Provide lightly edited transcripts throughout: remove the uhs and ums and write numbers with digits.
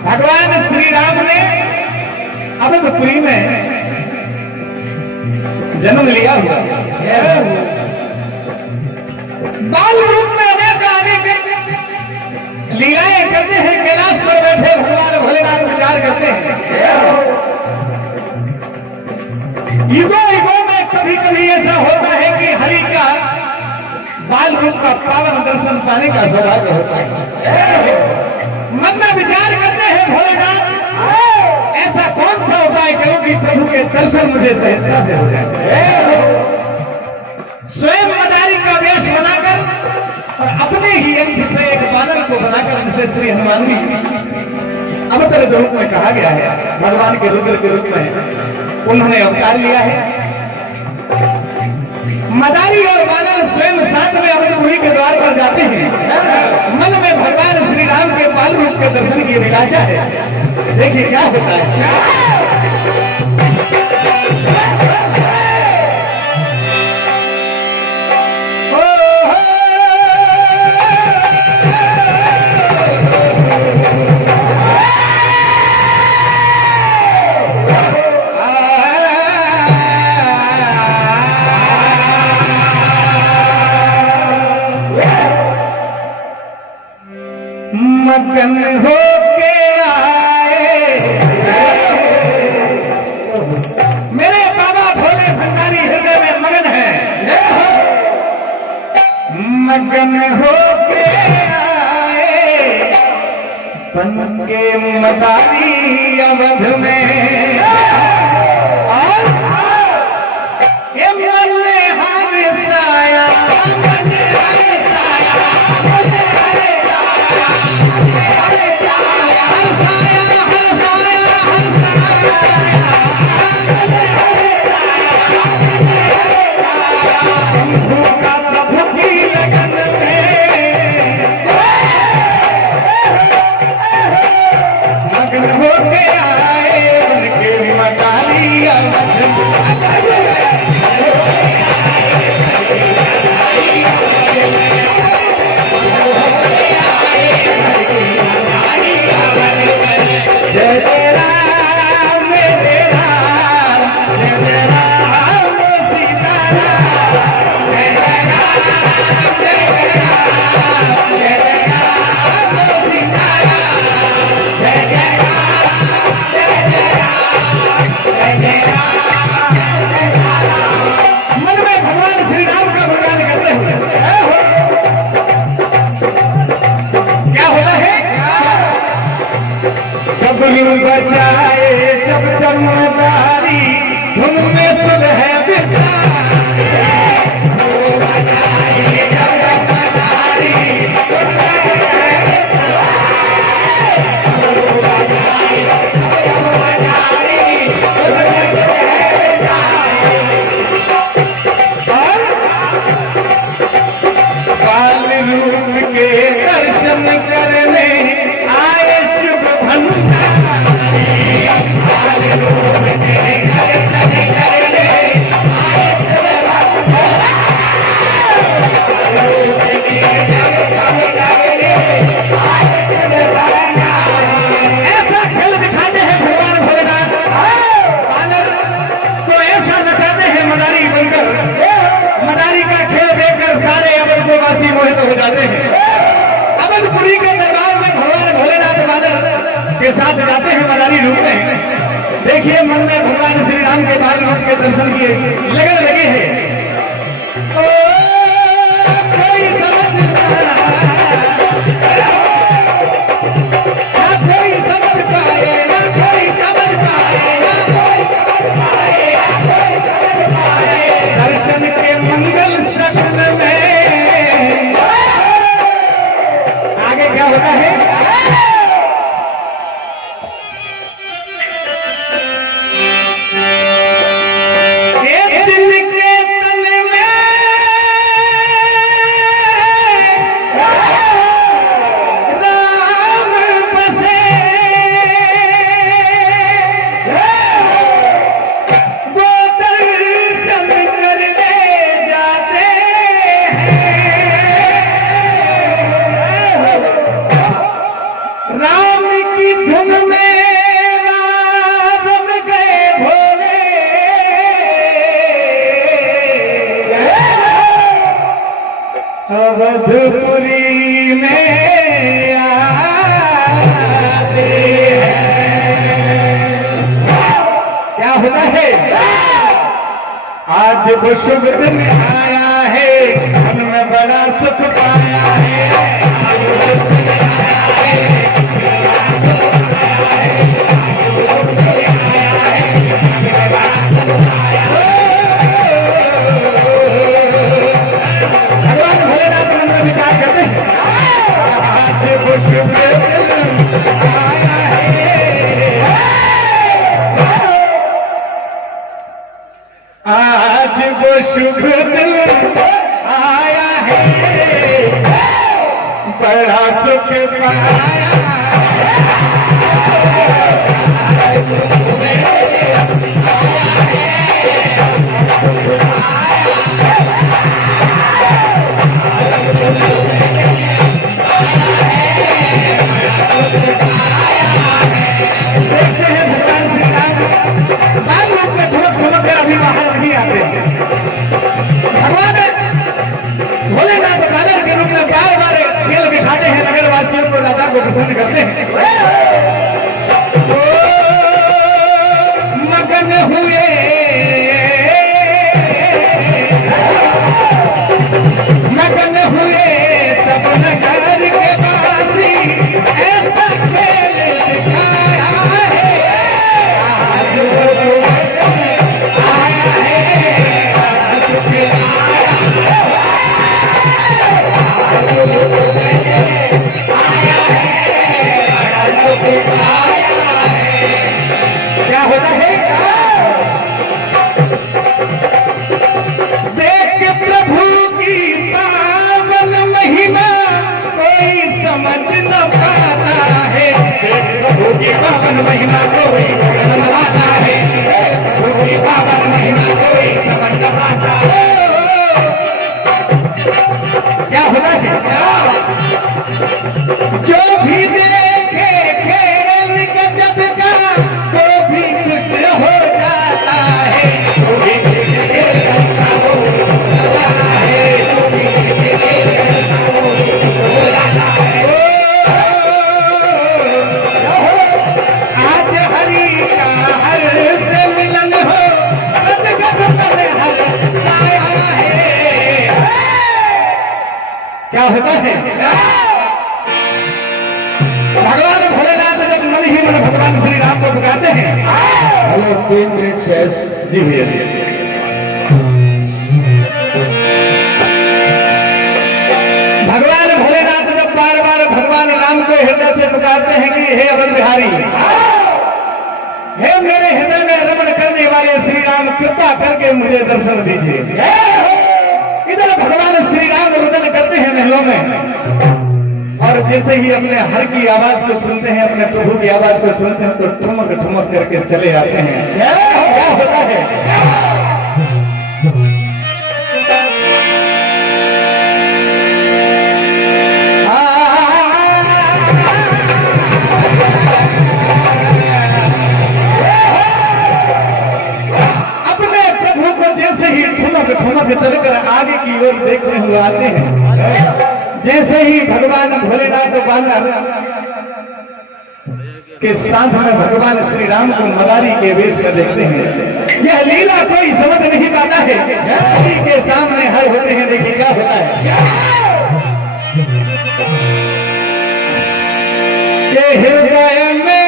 भगवान श्री राम ने अवधपुरी में जन्म लिया हुआ, बाल रूप में अनेक लीलाएं करते हैं। कैलाश पर बैठे भगवान भोलेनाथ विचार करते हैं। युगों में कभी कभी ऐसा होता है कि हरि का बाल रूप का पावन दर्शन पाने का सौभाग्य होता है। मन में विचार करते हैं भोलेनाथ ऐसा कौन सा उपाय करूं कि प्रभु के दर्शन मुझे सहजता से हो जाए। स्वयं मदारी का वेश बनाकर और अपने ही अंश से एक बानर को बनाकर, जिसे श्री हनुमान जी अवतार रूप में कहा गया है, भगवान के रुद्र के रूप में उन्होंने अवतार लिया है। मदारी और वानर स्वयं साथ में अवधपुरी के द्वार पर जाते हैं। मन में भगवान श्री राम के बाल रूप के दर्शन की अभिलाषा है। देखिए क्या होता है। मगन होके आए मेरे बाबा भोले भंडारी, हृदय में मगन है। मगन होके आए बन के मदारी अवध में, और ये मन ने हर्षाया, बचाए जब जन्मदारी धुन में सुध है बाल रूप के दर्शन करने आए शुभ ऐसा खेल दिखाते हैं भगवान भोलेनाथ। बानर तो ऐसा नचाते हैं मदारी बनकर, मदारी का खेल देखकर सारे अवधपुरवासी मोहित हो जाते हैं। अवधपुरी के दरबार में भगवान भोलेनाथ बानर के साथ जाते हैं मदारी रूप में। देखिए मन में भगवान श्री राम के बाल रूप के दर्शन की लगन लगी है। ओ, कोई समझता ना कोई समझ पाए, ना कोई समझ पाए, ना कोई समझ पाए, ना कोई समझ पाए। दर्शन के मंगल सपन में आगे क्या होता है? अवधपुरी में आते हैं। क्या होता है? आज वो शुभ दिन आया है, मन में बड़ा सुख पाया है। आज वो शुभ दिन आया है, बड़ा सुख पाया। अभी बाहर नहीं आते। भगवान भोलेनाथ बादल के रूप में बार बार खेल दिखाते हैं, नगरवासियों को, राजा को प्रसन्न करते हैं। मगन हुए सब नगर के वासी, ऐसा खेल दिखाया है। आज क्या होता है? देख प्रभु की पावन महिमा कोई समझ न पाता है। प्रभु की पावन महिमा कोई समझ न पाता है। प्रभु की पावन महिमा कोई समझ न पाता है। क्या होता है? जो भी देखे खेल गजब का तो भी खुश हो जाता है। जो भी देखे खेलता हो जाता है, जो भी देखे खेलता हो जाता है। आज हरि का हर से मिलन हो, गदगद पर हर छाया है। क्या होता है? भगवान भोलेनाथ जब मन ही मन भगवान श्री राम को पुकारते हैं। हेलो 3 मिनट शेष। जी भैया जी। भगवान भोलेनाथ जब बार बार भगवान राम को हृदय से पुकारते हैं कि हे अवध बिहारी, हे मेरे हृदय में रमण करने वाले श्री राम, कृपा करके मुझे दर्शन दीजिए। इधर भगवान श्री राम रुदन करते हैं महलों में, और जैसे ही अपने हर की आवाज को सुनते हैं, अपने प्रभु की आवाज को सुनते हैं, तो ठुमक ठुमक करके चले आते हैं। क्या होता है? अपने प्रभु को जैसे ही ठुमक ठुमक चलकर आगे की ओर देखते हुए आते हैं, जैसे ही भगवान भोलेनाथ बांधा के साथ में भगवान श्री राम को मदारी के वेश में देखते हैं। यह लीला कोई समझ नहीं पाता है, हरि के सामने हर होते हैं। देखिए क्या होता है कि हृदय में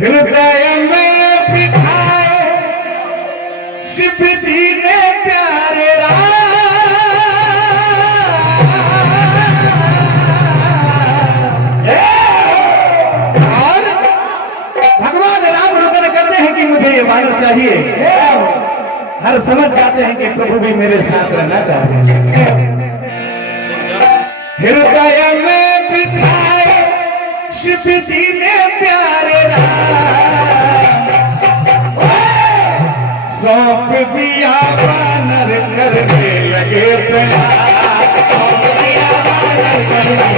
हृदय में बिठाए शिव जी ने प्यारे और भगवान राम रुदन करते हैं कि मुझे ये वानर चाहिए। हर समझ जाते हैं कि प्रभु भी मेरे साथ रहना चाहते हैं। हृदय में बिठाए शिव जी ने प्यारे सौंप दिया वानर करने लगे सौंप दिया वानर करने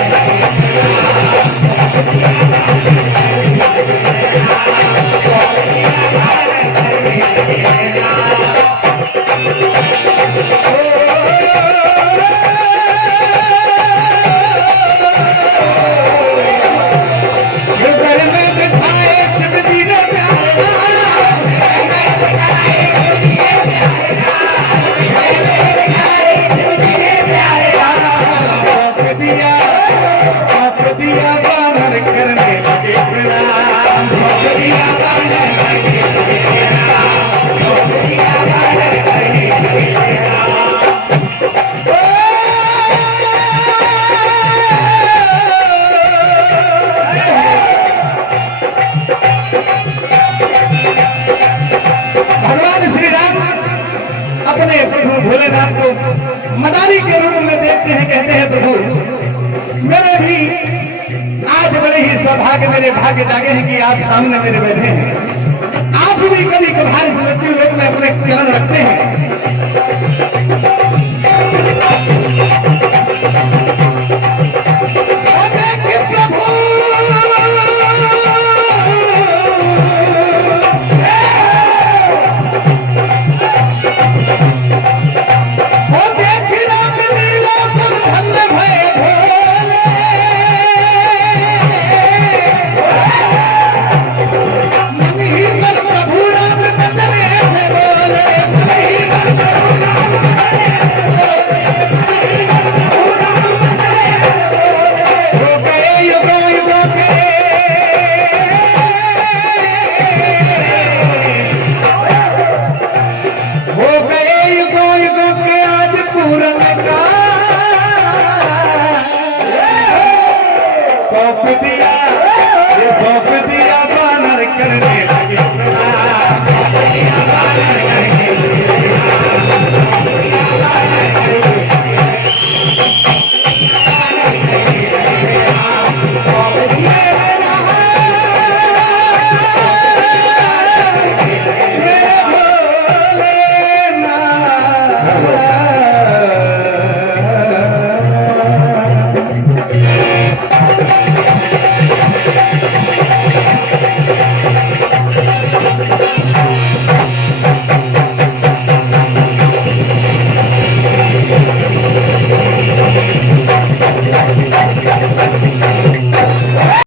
भोलेनाथ को मदारी के रूप में देखते हैं। कहते हैं प्रभु मेरे भी आज बड़े ही सौभाग्य मेरे भाग्य जागे हैं कि आप सामने मेरे बैठे हैं। आप भी कभी कभार मृत्यु लोक में अपने चरण रखते हैं।